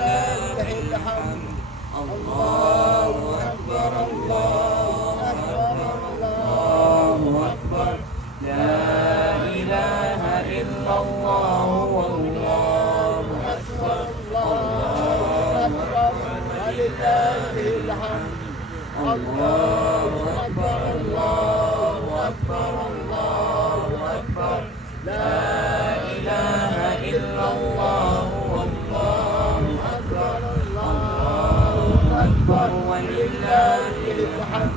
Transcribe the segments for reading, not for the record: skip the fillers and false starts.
ولله الحمد. الله أكبر الله أكبر الله أكبر. لا إله إلا الله والله أكبر. الله أكبر ولله الحمد. الله أكبر الله أكبر الله أكبر. لا إله إلا الله والله أكبر. الله أكبر ولله الحمد.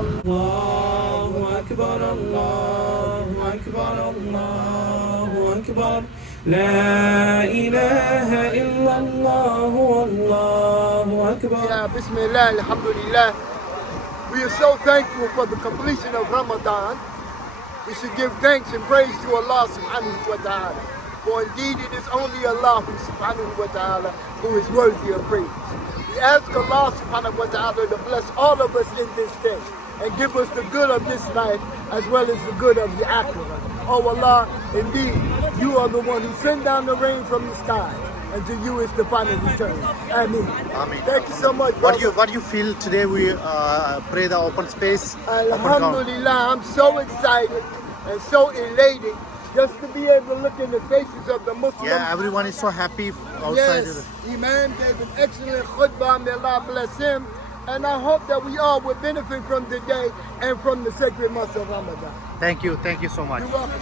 الله أكبر الله أكبر الله أكبر. لا إله إلا الله والله أكبر. بسم الله الحمد لله. We are so thankful for the completion of Ramadan. We should give thanks and praise to Allah subhanahu wa ta'ala. For indeed it is only Allah subhanahu wa ta'ala who is worthy of praise. We ask Allah subhanahu wa ta'ala to bless all of us in this day and give us the good of this life as well as the good of the akhirah. Oh Allah, indeed, you are the one who sent down the rain from the sky, and to you is the final return. Ameen. Ameen. Thank you so much, What brother. do you feel today? We pray the open space. open ground. Alhamdulillah, I'm so excited and so elated just to be able to look in the faces of the Muslims. Yeah, everyone is so happy outside. Yes, Imam gave an excellent khutbah, may Allah bless him. And I hope that we all will benefit from today and from the sacred month of Ramadan. Thank you so much. You're welcome.